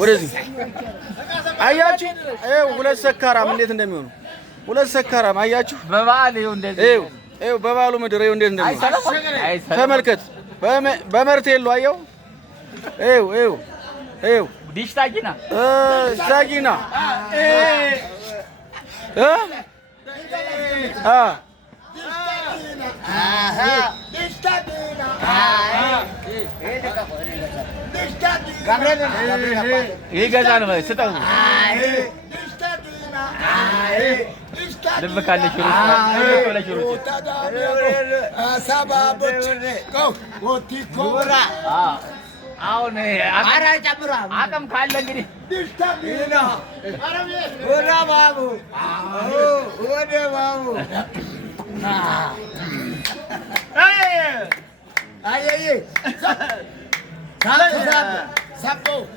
ወደዚህ አያችሁ? ይኸው ሁለት ሰካራም እንዴት እንደሚሆኑ ሁለት ሰካራም አያችሁ? በበዓል ይኸው እንደዚህ ይኸው በበዓሉ ምድር ይኸው እንዴት እንደሚሆኑ ተመልከት። በመርቴሎ አየው። ይኸው ዲሽታጊና ሳጊና ይገዛል ማለት ስጠው ልብ ካለሽ አሁን አቅም ካለ እንግዲህ Sapo.